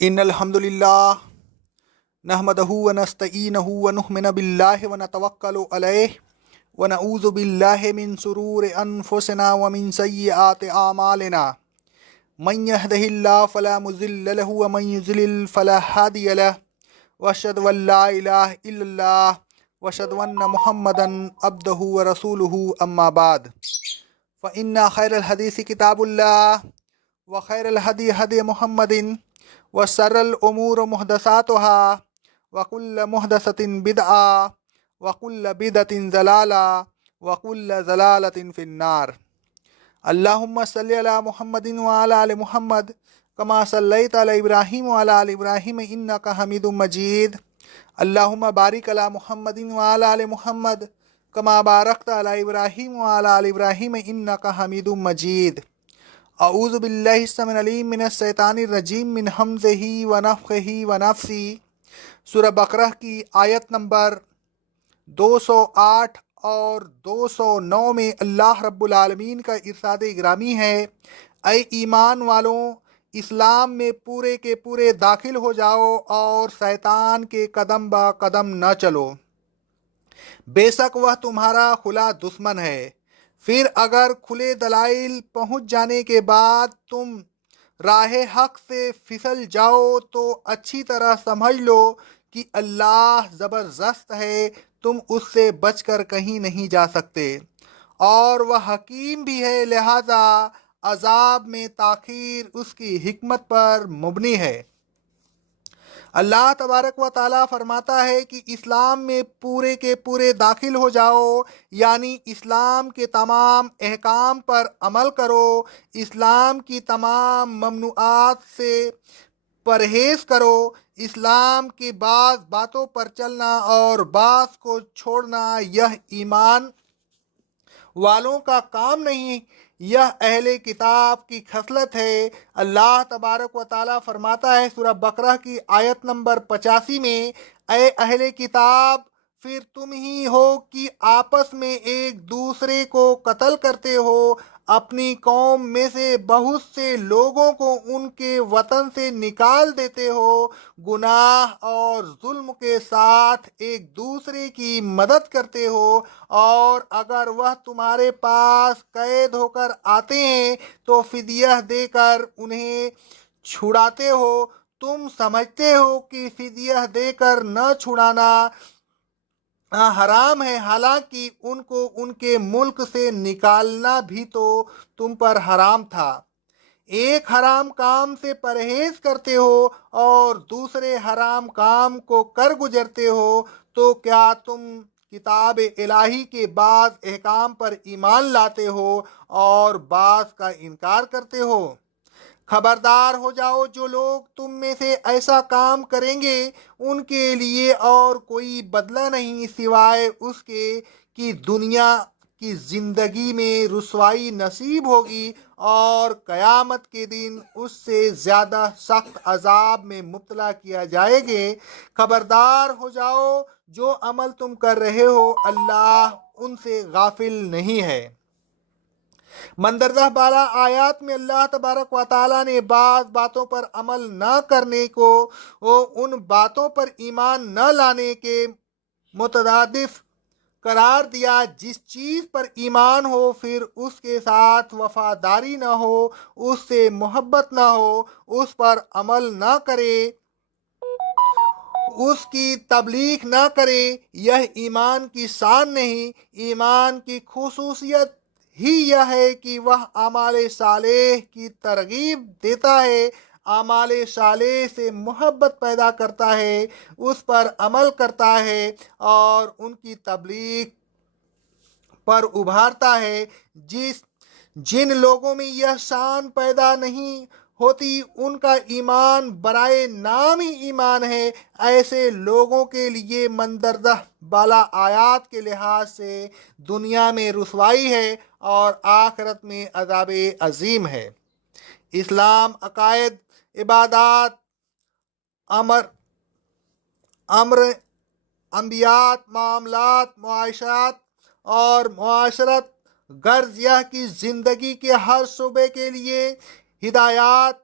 ان الحمد للہ نحمدہ ونستعینہ ونؤمن باللہ ونتوکل علیہ ونعوذ باللہ من شرور انفسنا ومن سیئات اعمالنا من یہدہ اللہ فلا مضل له ومن یضلل فلا ہادی له واشہد ان لا الہ الا اللہ واشہد ان محمدا عبدہ ورسولہ اما بعد فإن خیر الحدیث کتاب اللہ وخیر الہدی ہدی محمد وشر الامور محدثاتها وكل محدثة بدعة وكل بدعة ضلالة وكل ضلالة في النار. اللهم صل على محمد وعلى آل محمد كما صليت على إبراهيم وعلى آل إبراهيم إنك حميد مجيد. اللهم بارك على محمد وعلى آل محمد كما باركت على إبراهيم وعلى آل إبراهيم إنك حميد مجيد. اعوذ باللہ السميع العلیم من الشیطان الرجیم من حمزہ ونفخہ ونفثہ. سورہ بقرہ کی آیت نمبر 208 اور 209 میں اللہ رب العالمین کا ارشاد گرامی ہے: اے ایمان والوں، اسلام میں پورے کے پورے داخل ہو جاؤ اور شیطان کے قدم با قدم نہ چلو، بے شک وہ تمہارا کھلا دشمن ہے. پھر اگر کھلے دلائل پہنچ جانے کے بعد تم راہ حق سے پھسل جاؤ تو اچھی طرح سمجھ لو کہ اللہ زبردست ہے، تم اس سے بچ کر کہیں نہیں جا سکتے، اور وہ حکیم بھی ہے، لہذا عذاب میں تاخیر اس کی حکمت پر مبنی ہے. اللہ تبارک و تعالیٰ فرماتا ہے کہ اسلام میں پورے کے پورے داخل ہو جاؤ، یعنی اسلام کے تمام احکام پر عمل کرو، اسلام کی تمام ممنوعات سے پرہیز کرو، اسلام کی بعض باتوں پر چلنا اور بعض کو چھوڑنا یہ ایمان والوں کا کام نہیں، یہ اہل کتاب کی خصلت ہے. اللہ تبارک و تعالیٰ فرماتا ہے سورہ بقرہ کی آیت نمبر 85 میں: اے اہل کتاب، پھر تم ہی ہو کہ آپس میں ایک دوسرے کو قتل کرتے ہو، اپنی قوم میں سے بہت سے لوگوں کو ان کے وطن سے نکال دیتے ہو، گناہ اور ظلم کے ساتھ ایک دوسرے کی مدد کرتے ہو، اور اگر وہ تمہارے پاس قید ہو کر آتے ہیں تو فدیہ دے کر انہیں چھڑاتے ہو. تم سمجھتے ہو کہ فدیہ دے کر نہ چھڑانا حرام ہے، حالانکہ ان کو ان کے ملک سے نکالنا بھی تو تم پر حرام تھا. ایک حرام کام سے پرہیز کرتے ہو اور دوسرے حرام کام کو کر گزرتے ہو، تو کیا تم کتاب الہی کے بعض احکام پر ایمان لاتے ہو اور بعض کا انکار کرتے ہو؟ خبردار ہو جاؤ، جو لوگ تم میں سے ایسا کام کریں گے ان کے لیے اور کوئی بدلہ نہیں سوائے اس کے کہ دنیا کی زندگی میں رسوائی نصیب ہوگی اور قیامت کے دن اس سے زیادہ سخت عذاب میں مبتلا کیا جائے گے. خبردار ہو جاؤ، جو عمل تم کر رہے ہو اللہ ان سے غافل نہیں ہے. مندرجہ بالا آیات میں اللہ تبارک و تعالیٰ نے بعض باتوں پر عمل نہ کرنے کو ان باتوں پر ایمان نہ لانے کے مترادف قرار دیا. جس چیز پر ایمان ہو پھر اس کے ساتھ وفاداری نہ ہو، اس سے محبت نہ ہو، اس پر عمل نہ کرے، اس کی تبلیغ نہ کرے، یہ ایمان کی شان نہیں. ایمان کی خصوصیت ہی یہ ہے کہ وہ اعمال صالح کی ترغیب دیتا ہے، اعمال صالح سے محبت پیدا کرتا ہے، اس پر عمل کرتا ہے اور ان کی تبلیغ پر ابھارتا ہے. جن لوگوں میں یہ شان پیدا نہیں ہوتی ان کا ایمان برائے نام ہی ایمان ہے. ایسے لوگوں کے لیے مندرجہ بالا آیات کے لحاظ سے دنیا میں رسوائی ہے اور آخرت میں عذاب عظیم ہے. اسلام عقائد، عبادات، امر انبیات، معاملات، معاشرات اور معاشرت، غرض یہ کہ زندگی کے ہر شعبے کے لیے ہدایات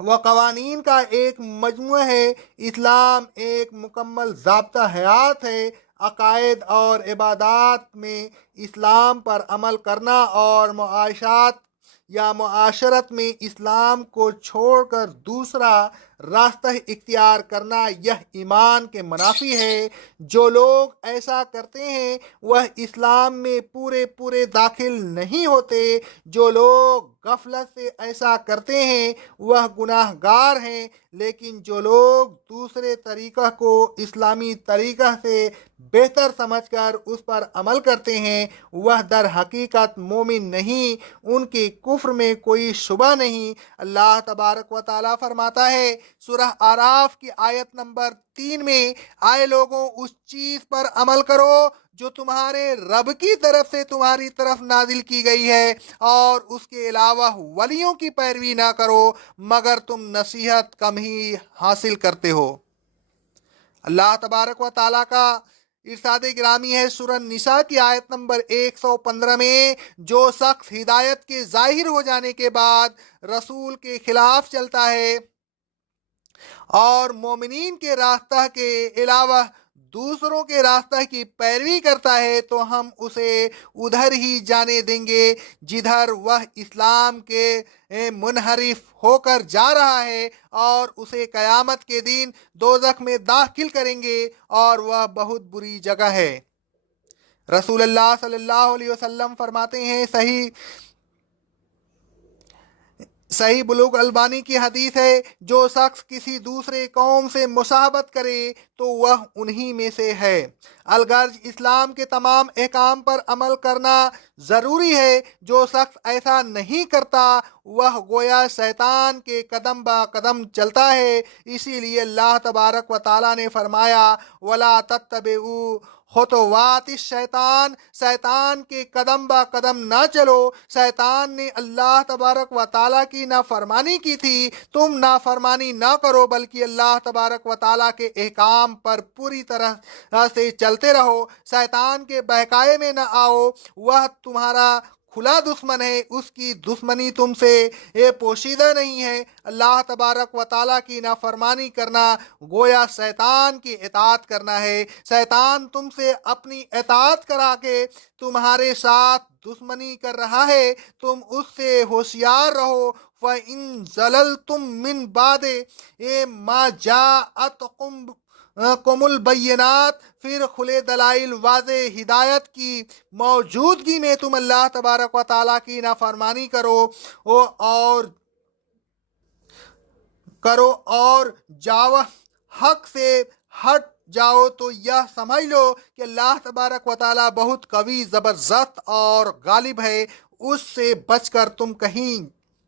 وہ قوانین کا ایک مجموعہ ہے۔ اسلام ایک مکمل ضابطہ حیات ہے۔ عقائد اور عبادات میں اسلام پر عمل کرنا اور معاشات یا معاشرت میں اسلام کو چھوڑ کر دوسرا راستہ اختیار کرنا یہ ایمان کے منافی ہے۔ جو لوگ ایسا کرتے ہیں وہ اسلام میں پورے داخل نہیں ہوتے۔ جو لوگ غفلت سے ایسا کرتے ہیں وہ گناہ گار ہیں، لیکن جو لوگ دوسرے طریقہ کو اسلامی طریقہ سے بہتر سمجھ کر اس پر عمل کرتے ہیں وہ در حقیقت مومن نہیں، ان کے کفر میں کوئی شبہ نہیں۔ اللہ تبارک و تعالیٰ فرماتا ہے سورہ اعراف کی آیت نمبر 3 میں، آئے لوگوں اس چیز پر عمل کرو جو تمہارے رب کی طرف سے تمہاری طرف نازل کی گئی ہے، اور اس کے علاوہ ولیوں کی پیروی نہ کرو مگر تم نصیحت کم ہی حاصل کرتے ہو۔ اللہ تبارک و تعالیٰ کا ارشاد گرامی ہے سورہ نساء کی آیت نمبر 115 میں، جو شخص ہدایت کے ظاہر ہو جانے کے بعد رسول کے خلاف چلتا ہے اور مومنین کے راستہ کے علاوہ دوسروں کے راستہ کی پیروی کرتا ہے تو ہم اسے ادھر ہی جانے دیں گے جدھر وہ اسلام کے منحرف ہو کر جا رہا ہے، اور اسے قیامت کے دن دوزخ میں داخل کریں گے اور وہ بہت بری جگہ ہے۔ رسول اللہ صلی اللہ علیہ وسلم فرماتے ہیں، صحیح بلوغ البانی کی حدیث ہے، جو شخص کسی دوسرے قوم سے مصاحبت کرے تو وہ انہی میں سے ہے۔ الغرض اسلام کے تمام احکام پر عمل کرنا ضروری ہے۔ جو شخص ایسا نہیں کرتا وہ گویا شیطان کے قدم با قدم چلتا ہے۔ اسی لیے اللہ تبارک و تعالیٰ نے فرمایا وَلَا تَتَّبِعُوا خطوات الشیطان، شیطان کے قدم با قدم نہ چلو۔ شیطان نے اللہ تبارک و تعالیٰ کی نافرمانی کی تھی، تم نافرمانی نہ کرو بلکہ اللہ تبارک و تعالیٰ کے احکام پر پوری طرح سے چلتے رہو۔ شیطان کے بہکائے میں نہ آؤ، وہ تمہارا کھلا دشمن ہے، اس کی دشمنی تم سے پوشیدہ نہیں ہے۔ اللہ تبارک و تعالیٰ کی نافرمانی کرنا گویا شیطان کی اطاعت کرنا ہے۔ شیطان تم سے اپنی اطاعت کرا کے تمہارے ساتھ دشمنی کر رہا ہے، تم اس سے ہوشیار رہو۔ فَإِن زَلَلْتُم مِّن بَعْدِ مَا جَاءَتْكُمُ البینات، پھر کھلے دلائل واضح ہدایت کی موجودگی میں تم اللہ تبارک و تعالیٰ کی نافرمانی کرو اور جاؤ حق سے ہٹ جاؤ تو یہ سمجھ لو کہ اللہ تبارک و تعالیٰ بہت قوی، زبردست اور غالب ہے، اس سے بچ کر تم کہیں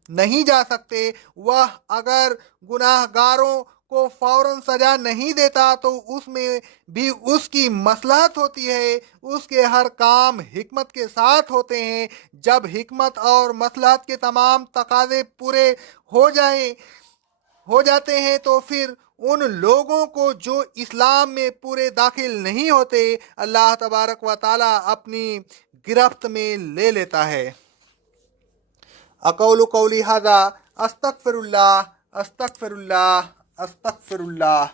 نہیں جا سکتے۔ وہ اگر گناہ گاروں کو فوراً سزا نہیں دیتا تو اس میں بھی اس کی مصلحت ہوتی ہے۔ اس کے ہر کام حکمت کے ساتھ ہوتے ہیں۔ جب حکمت اور مصلحت کے تمام تقاضے پورے ہو جاتے ہیں تو پھر ان لوگوں کو جو اسلام میں پورے داخل نہیں ہوتے اللہ تبارک و تعالیٰ اپنی گرفت میں لے لیتا ہے۔ اقول قولی ھذا استغفر اللہ استغفر اللہ استغفر اللہ۔